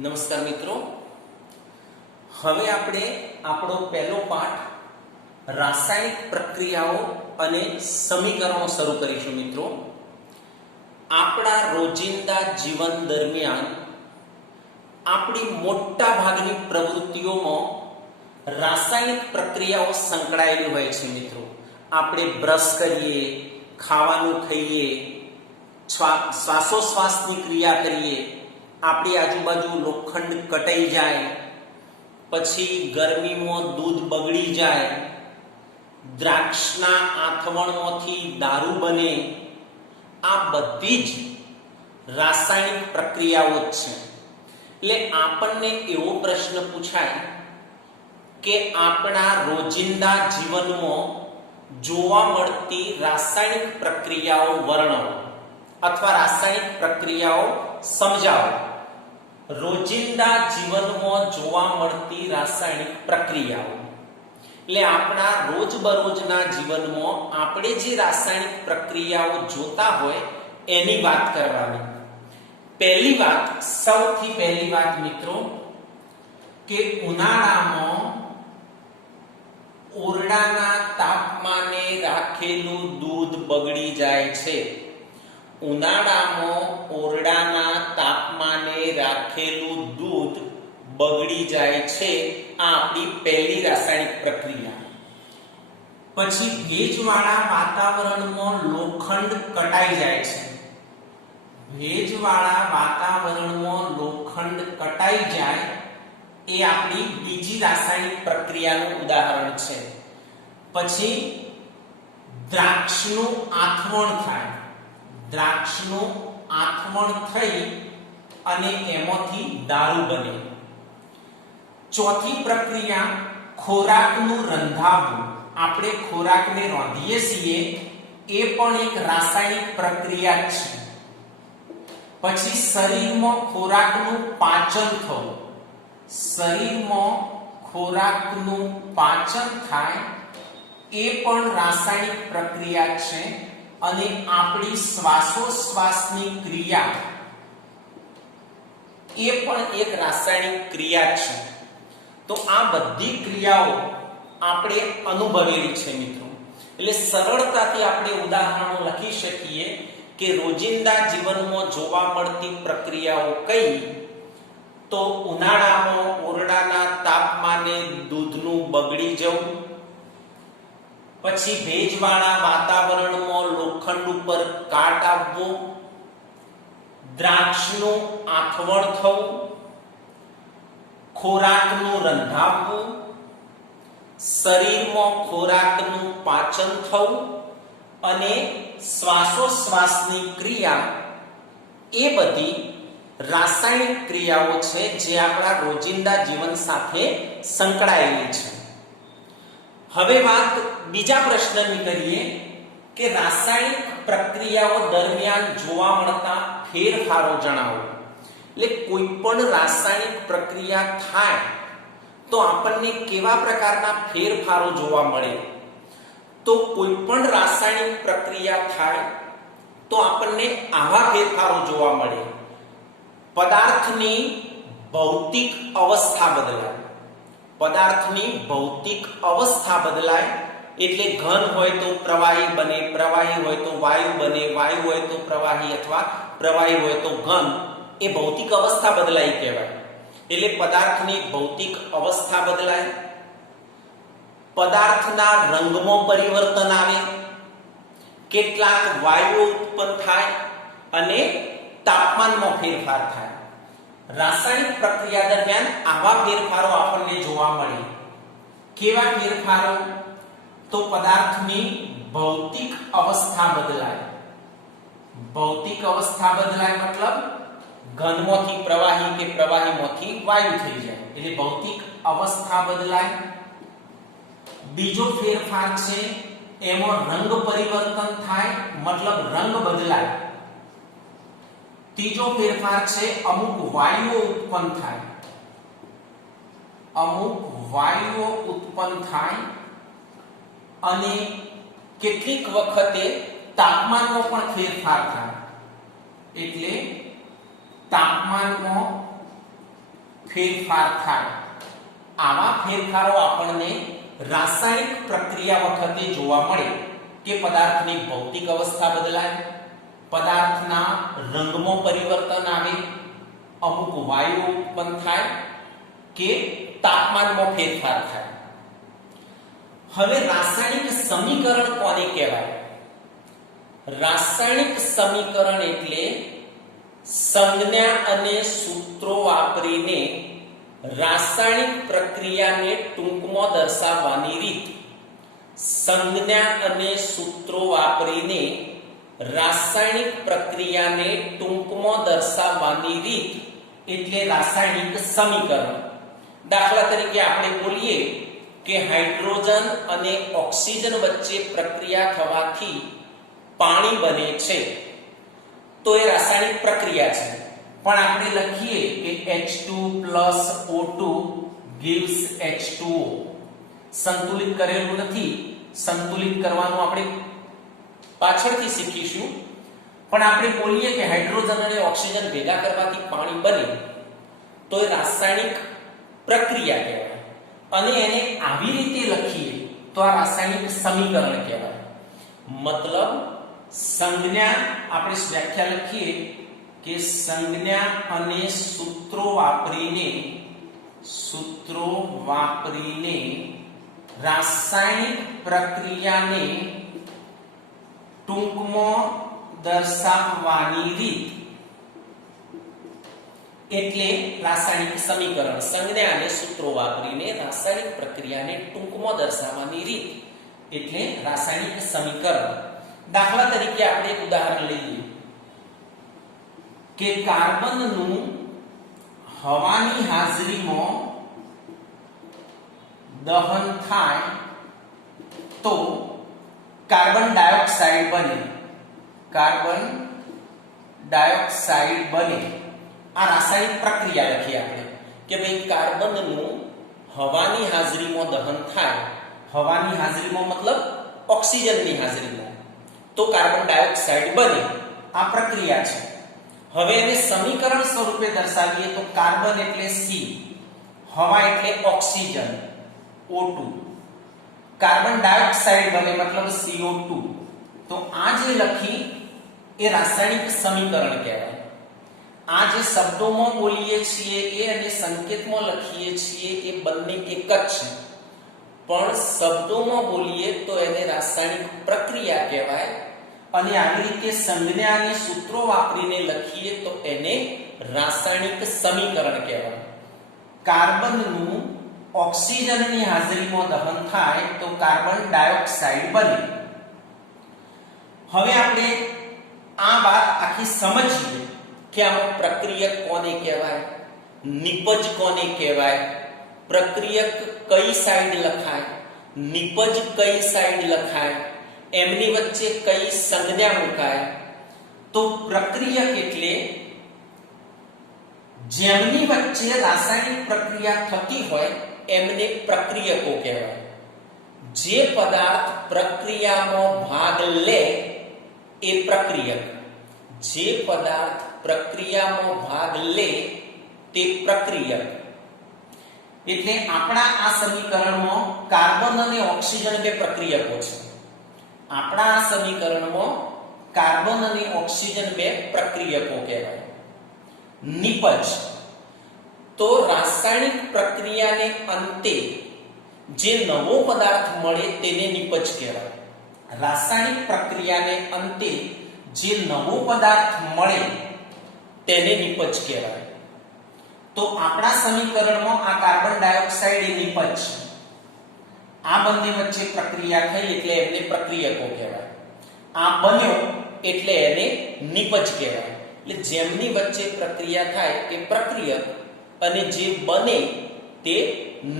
નમસ્કાર મિત્રો, હવે આપણે આપણો પહેલો પાઠ રાસાયણિક પ્રક્રિયાઓ અને સમીકરણો શરૂ કરીશું. મિત્રો, આપણા રોજિંદા જીવન દરમિયાન આપણી મોટા ભાગની પ્રવૃત્તિઓમાં રાસાયણિક પ્રક્રિયાઓ સંકળાયેલી હોય છે. મિત્રો, આપણે બ્રશ કરીએ, ખાવાનું ખાઈએ, શ્વાસોશ્વાસની ક્રિયા કરીએ, આપણી આજુબાજુ લોખંડ કટાઈ જાય, પછી ગરમીમાં દૂધ બગડી જાય, દ્રાક્ષના આથવણમાંથી દારૂ બને, આ બધી જ રાસાયણિક પ્રક્રિયાઓ જ છે. એટલે આપણને એવો પ્રશ્ન પૂછાય કે આપણા રોજિંદા જીવનમાં જોવા મળતી રાસાયણિક પ્રક્રિયાઓ વર્ણવો અથવા રાસાયણિક પ્રક્રિયાઓ સમજાવો. રોજિંદા જીવનમાં જોવા મળતી રાસાયણિક પ્રક્રિયાઓ એટલે આપણા રોજબરોજના જીવનમાં આપણે જે રાસાયણિક પ્રક્રિયાઓ જોતા હોય એની વાત કરવાની. પહેલી વાત, સૌથી પહેલી વાત મિત્રો, કે ઉનાળામાં ઓરડાના તાપમાને રાખેલું દૂધ બગડી જાય છે. ઉનાળામાં ઓરડાના તાપમાને રાખેલું દૂધ બગડી જાય છે. આ આપણી પહેલી રાસાયણિક પ્રક્રિયા. પછી ભેજવાળા વાતાવરણમાં લોખંડ કટાઈ જાય છે. ભેજવાળા વાતાવરણમાં લોખંડ કટાઈ જાય એ આપણી બીજી રાસાયણિક પ્રક્રિયાનું ઉદાહરણ છે. પછી દ્રાક્ષનું આથવણ થાય. દ્રાક્ષનું આથવણ થઈ અને એમાંથી દારૂ બને. ચોથી પ્રક્રિયા, ખોરાકનું રંધાવવું. આપણે ખોરાકને રાંધીએ છીએ એ પણ એક રાસાયણિક પ્રક્રિયા છે. પછી શરીરમાં ખોરાકનું પાચન થવું. શરીરમાં ખોરાકનું પાચન થાય એ પણ રાસાયણિક પ્રક્રિયા છે. અને આપણી શ્વાસોશ્વાસની ક્રિયા એ પણ એક રાસાયણિક ક્રિયા છે. તો આ બધી ક્રિયાઓ આપણે અનુભવેલી છે મિત્રો. એટલે સરળતાથી આપણે ઉદાહરણો લખી શકીએ કે રોજિંદા જીવનમાં જોવા મળતી પ્રક્રિયાઓ કઈ? તો ઉનાળામાં ઓરડાના તાપમાને દૂધનું બગડી જવું, પછી ભેજવાળા વાતાવરણમાં લોખંડ ઉપર કાટ આવવો, દ્રાક્ષનું આથવણ થવું, ખોરાકનું રંધાવવું, શરીરમાં ખોરાકનું પાચન થવું અને શ્વાસોશ્વાસની ક્રિયા, એ બધી રાસાયણિક ક્રિયાઓ છે જે આપણા રોજિંદા જીવન સાથે સંકળાયેલી છે. હવે વાત બીજા પ્રશ્નની કરીએ કે રાસાયણિક પ્રક્રિયાઓ દરમિયાન જોવા મળતા ફેરફારો જણાવો. એટલે કોઈ પણ રાસાયણિક પ્રક્રિયા થાય તો આપણને કેવા પ્રકારના ફેરફારો જોવા મળે? તો કોઈ પણ રાસાયણિક પ્રક્રિયા થાય તો આપણને આવા ફેરફારો જોવા મળે. પદાર્થની ભૌતિક અવસ્થા બદલાય. પદાર્થની ભૌતિક અવસ્થા બદલાય એટલે ઘન હોય તો પ્રવાહી બને, પ્રવાહી હોય તો વાયુ બને, વાયુ હોય તો પ્રવાહી અથવા પ્રવાહી હોય તો ઘન. એ ભૌતિક અવસ્થા બદલાઈ કહેવાય. એટલે પદાર્થની ભૌતિક અવસ્થા બદલાય. પદાર્થના રંગમાં પરિવર્તન આવે. કેટલાક વાયુઓ ઉત્પન્ન થાય અને તાપમાનમાં ફેરફાર થાય. રાસાયણિક પ્રક્રિયા દરમિયાન આવા ફેરફારો આપણને જોવા મળે. કેવા ફેરફારો? તો પદાર્થની ભૌતિક અવસ્થા બદલાય. ભૌતિક અવસ્થા બદલાય મતલબ ઘનમાંથી પ્રવાહી કે પ્રવાહીમાંથી વાયુ થઈ જાય એટલે ભૌતિક અવસ્થા બદલાય. બીજો ફેરફાર છે એમાં રંગ પરિવર્તન થાય મતલબ રંગ બદલાય. ત્રીજો ફેરફાર છે અમુક વાયુઓ ઉત્પન્ન થાય. અમુક વાયુઓ ઉત્પન્ન થાય અને કેટલીક વખતે તાપમાનમાં પણ ફેરફાર થાય. એટલે તાપમાનમાં ફેરફાર થાય. આવા ફેરફારો આપણને રાસાયણિક પ્રક્રિયા વખતે જોવા મળે કે પદાર્થની ભૌતિક અવસ્થા બદલાય, પદાર્થના રંગમાં પરિવર્તન આવે, અમુક વાયુ ઉત્પન્ન થાય કે તાપમાનમાં ફેરફાર થાય. હવે રાસાયણિક સમીકરણ કોને કહેવાય? રાસાયણિક સમીકરણ એટલે સંજ્ઞા અને સૂત્રો વાપરીને રાસાયણિક પ્રક્રિયાને ટૂંકમાં દર્શાવવાની રીત. સંજ્ઞા અને સૂત્રો વાપરીને રાસાયણિક પ્રક્રિયાને ટૂંકમાં દર્શાવવાની રીત એટલે રાસાયણિક સમીકરણ. દાખલા તરીકે આપણે બોલીએ કે હાઇડ્રોજન અને ઓક્સિજન વચ્ચે પ્રક્રિયા થવાથી પાણી બને છે, તો એ રાસાયણિક પ્રક્રિયા છે. પણ આપણે લખીએ કે H2+O2 gives H2O. સંતુલિત કરેલું નથી, સંતુલિત કરવાનું આપણે પાછળથી શીખીશું. પણ આપણે બોલીએ કે હાઇડ્રોજન અને ઓક્સિજન ભેગા કરવાથી પાણી બને, તો એ રાસાયણિક પ્રક્રિયા કહેવાય. અને એને આવી રીતે લખીએ તો આ રાસાયણિક સમીકરણ કહેવાય. મતલબ સંજ્ઞા આપણે વ્યાખ્યા લખીએ કે સંજ્ઞા અને સૂત્રો વાપરીને રાસાયણિક પ્રક્રિયાને ટૂંકમાં દર્શાવવાની રીત એટલે રાસાયણિક સમીકરણ. સંજ્ઞા અને સૂત્રો વાપરીને રાસાયણિક પ્રક્રિયાને ટૂંકમાં દર્શાવવાની રીત એટલે રાસાયણિક સમીકરણ. દાખલા તરીકે આપણે એક ઉદાહરણ લઈએ કે કાર્બનનું હવાની હાજરીમાં દહન થાય તો કાર્બન ડાયોક્સાઇડ બને. કાર્બન ડાયોક્સાઇડ બને. આ રાસાયણિક પ્રક્રિયા લખીએ આપણે કે ભાઈ કાર્બનનું હવાની હાજરીમાં દહન થાય. હવાની હાજરીમાં મતલબ ઓક્સિજનની હાજરીમાં, તો કાર્બન ડાયોક્સાઇડ બને. આ પ્રક્રિયા છે. હવે એને સમીકરણ સ્વરૂપે દર્શાવીએ તો કાર્બન એટલે C, હવા એટલે ઓક્સિજન O2, કાર્બન ડાયોક્સાઇડ બને મતલબ CO2. તો આ જે લખી એ રાસાયણિક સમીકરણ કહેવાય. આ જે શબ્દોમાં બોલીએ છીએ એ અને સંકેતમાં લખીએ છીએ એ બંને એક જ છે, પણ શબ્દોમાં બોલીએ તો એને રાસાયણિક પ્રક્રિયા કહેવાય. અને આવી રીતે સંજ્ઞા અને સૂત્રો વાપરીને લખીએ તો એને રાસાયણિક સમીકરણ કહેવાય. કાર્બનનું ઓક્સિજનની હાજરીમાં દહન થાય તો કાર્બન ડાયોક્સાઇડ બને. હવે આપણે આ વાત આખી સમજીએ કે આમાં પ્રક્રિયક કોને કહેવાય, નિપજ કોને કહેવાય, પ્રક્રિયક કઈ સાઈડ લખાય, નિપજ કઈ સાઈડ લખાય, એમની વચ્ચે કઈ સંજ્ઞા મુકાય. તો પ્રક્રિયક એટલે જેમની વચ્ચે રાસાયણિક પ્રક્રિયા થતી હોય એમને પ્રક્રિયકો કહેવાય. જે પદાર્થ પ્રક્રિયામાં ભાગ લે એ પ્રક્રિયક. જે પદાર્થ પ્રક્રિયામાં ભાગ લે તે પ્રક્રિયક. એટલે આપણા આ સમીકરણમાં કાર્બન અને ઓક્સિજન બે પ્રક્રિયકો છે. આપણા આ સમીકરણમાં કાર્બન અને ઓક્સિજન બે પ્રક્રિયકો કહેવાય. નિપજ તો રાસાયણિક પ્રક્રિયાને અંતે જે નવો પદાર્થ મળે તેને નિપજ કહેવાય. રાસાયણિક પ્રક્રિયાને અંતે જે નવો પદાર્થ મળે તેને નિપજ કહેવાય. તો આપણા સમીકરણમાં આ કાર્બન ડાયોક્સાઇડ એ નિપજ છે. આ બંને વચ્ચે પ્રક્રિયા થઈ એટલે એમને પ્રક્રિયકો કહેવાય. આ બન્યો એટલે એને નિપજ કહેવાય. એટલે જેમની વચ્ચે પ્રક્રિયા થાય એ પ્રક્રિયક અને જે બને તે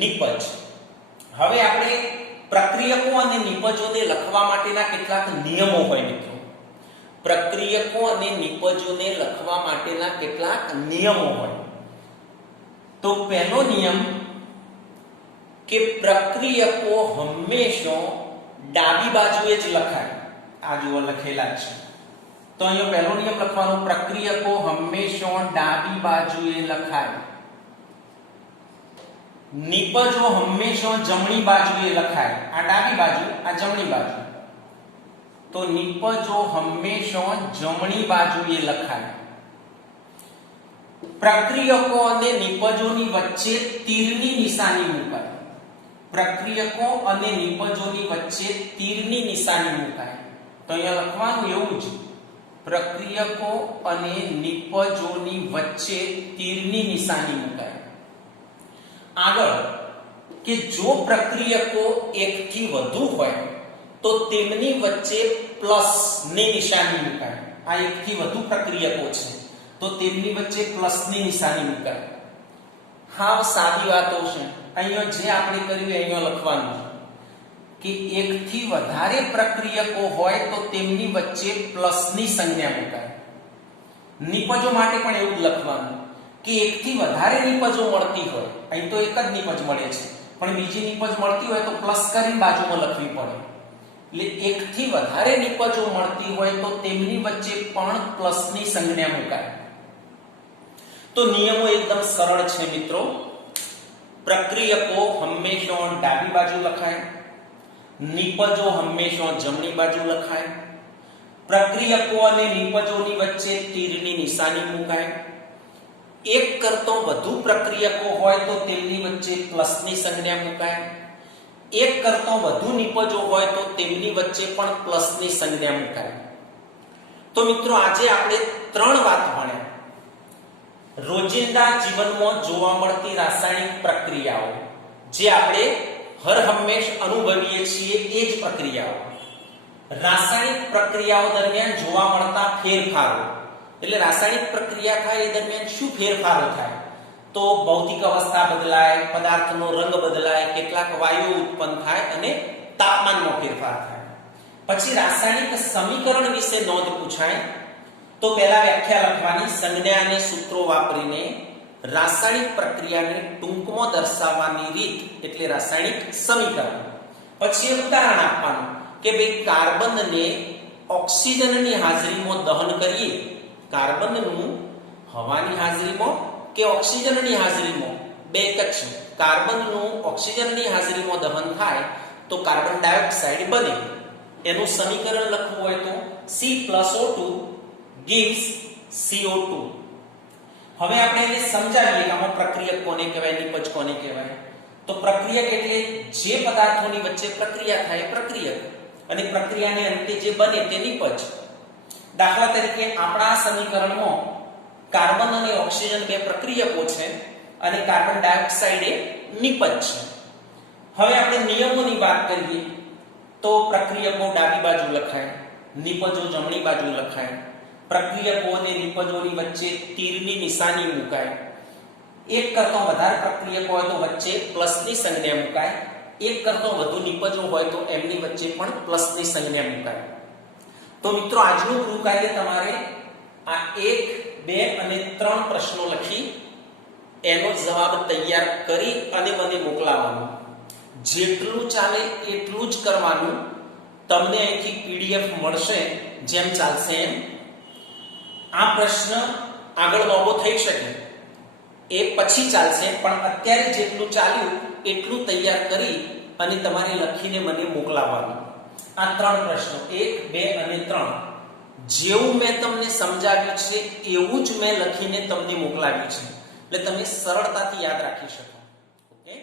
નિપજ. હવે આપણે પ્રક્રિયકો અને નિપજોને લખવા માટેના કેટલાક નિયમો હોય મિત્રો. પ્રક્રિયકો અને નિપજોને લખવા માટેના કેટલાક નિયમો હોય. તો પહેલો નિયમ કે પ્રક્રિયકો હંમેશા ડાબી બાજુએ જ લખાય. આ જુઓ લખેલા છે. તો અહીંયા પહેલો નિયમ લખવાનો, પ્રક્રિયકો હંમેશા ડાબી બાજુએ લખાય. નિપજો હંમેશા જમણી બાજુએ લખાય, આ ડાબી બાજુ, આ જમણી બાજુ. તો નિપજો હંમેશા જમણી બાજુએ લખાય. પ્રક્રિયકો અને નિપજોની વચ્ચે તીરની નિશાની મુકાય. પ્રક્રિયકો અને નિપજોની વચ્ચે તીરની નિશાની મુકાય. તો અહીંયા લખવાનું એવું જ, પ્રક્રિયકો અને નિપજોની વચ્ચે તીરની નિશાની મુકાય. આગળ કે જો પ્રક્રિયકો એકથી વધુ હોય તો તેમની વચ્ચે પ્લસ ની નિશાની મુકાય. આ એકથી વધુ પ્રક્રિયકો છે તો તેમની વચ્ચે પ્લસ ની નિશાની મુકાય. હાવ સાદી વાતો છે. અહીંયા જે આપણે કર્યું અહીંયા લખવાનું કે એકથી વધારે પ્રક્રિયકો હોય તો તેમની વચ્ચે પ્લસ ની સંજ્ઞા મુકાય. નિપજો માટે પણ એવું જ લખવાનું કે એકથી વધારે નિપજો મળતી હોય, અહીં તો એક જ નિપજ મળે છે પણ બીજી નિપજ મળતી હોય તો પ્લસ કરીને બાજુમાં લખવી પડે. એટલે એકથી વધારે નિપજો મળતી હોય તો તેમની વચ્ચે પણ પ્લસ ની સંજ્ઞા મુકાય. તો નિયમો એકદમ સરળ છે મિત્રો. પ્રક્રિયકો હંમેશા ડાબી બાજુ લખાય, નિપજો હંમેશા જમણી બાજુ લખાય, પ્રક્રિયકો અને નિપજોની વચ્ચે તીરની નિશાની મુકાય, એક કરતો વધુ પ્રક્રિયકો હોય તો તેમની વચ્ચે પ્લસની સંજ્ઞા મુકાય, એક કરતો વધુ નિપજો હોય તો તેમની વચ્ચે પણ પ્લસની સંજ્ઞા મુકાય. તો મિત્રો આજે આપણે 3 વાત ભણ્યા. રોજિંદા જીવનમાં જોવા મળતી રાસાયણિક પ્રક્રિયાઓ જે આપણે હર હંમેશ અનુભવીએ છીએ એ જ પ્રક્રિયાઓ. રાસાયણિક પ્રક્રિયાઓ દરમિયાન જોવા મળતા ફેરફારો, એટલે રાસાયણિક પ્રક્રિયા થાય એ દરમિયાન શું ફેરફારો થાય? તો ભૌતિક અવસ્થા બદલાય, પદાર્થનો રંગ બદલાય, કેટલાક વાયુઓ ઉત્પન્ન થાય અને તાપમાનમાં ફેરફાર થાય. પછી રાસાયણિક સમીકરણ વિશે નોંધ પૂછાય તો પહેલા વ્યાખ્યા લખવાની, સંજ્ઞા અને સૂત્રો વાપરીને રાસાયણિક પ્રક્રિયાને ટૂંકમાં દર્શાવવાની રીત એટલે રાસાયણિક સમીકરણ. પછી ઉદાહરણ આપવાનું કે ભાઈ કાર્બનને ઓક્સિજનની હાજરીમાં દહન કરીએ, કાર્બનનું હવાની હાજરીમાં કે ઓક્સિજનની હાજરીમાં, બે એક જ છે. કાર્બનનું ઓક્સિજનની હાજરીમાં દહન થાય તો કાર્બન ડાયોક્સાઇડ બને. એનું સમીકરણ લખવું હોય તો C+O2 gives CO2. હવે આપણે એને સમજાવીએ કે આમાં પ્રક્રિયક કોને કહેવાય, નિપજ કોને કહેવાય. તો પ્રક્રિયક એટલે જે પદાર્થોની વચ્ચે પ્રક્રિયા થાય પ્રક્રિયક, અને પ્રક્રિયાને અંતે જે બને તે નિપજ. દાખલા તરીકે આપણા સમીકરણમાં કાર્બન અને ઓક્સિજન બે પ્રક્રિયકો છે અને કાર્બન ડાયોક્સાઇડ એ નિપજ છે. હવે આપણે નિયમોની વાત કરીએ તો પ્રક્રિયકો ડાબી બાજુ લખાય, નિપજો જમણી બાજુ લખાય, પ્રક્રિયકો અને નિપજોની વચ્ચે તીરની નિશાની મુકાય, એક કરતા વધારે પ્રક્રિયકો હોય તો વચ્ચે પ્લસની સંજ્ઞા મુકાય, એક કરતા વધુ નિપજો હોય તો એમની વચ્ચે પણ પ્લસની સંજ્ઞા મુકાય. તો મિત્રો આજનું ગૃહ કાર્ય તમારે આ 1, 2 અને 3 પ્રશ્નો લખી એનો જવાબ તૈયાર કરી અને મને મોકલાવવાનો. જેટલું ચાલે એટલું જ કરવાનું. તમને અહીંથી PDF મળશે જેમ ચાલશે એમ. આ પ્રશ્ન આગળ નવો થઈ શકે એ પછી ચાલશે, પણ અત્યારે જેટલું ચાલ્યું એટલું તૈયાર કરી અને તમારે લખીને મને મોકલાવવાનું. આ 3 પ્રશ્નો 1, 2 અને 3 જેવું મેં તમને સમજાવ્યું છે એવું જ મેં લખીને તમને મોકલાવ્યું છે, એટલે તમે સરળતાથી યાદ રાખી શકો. ઓકે.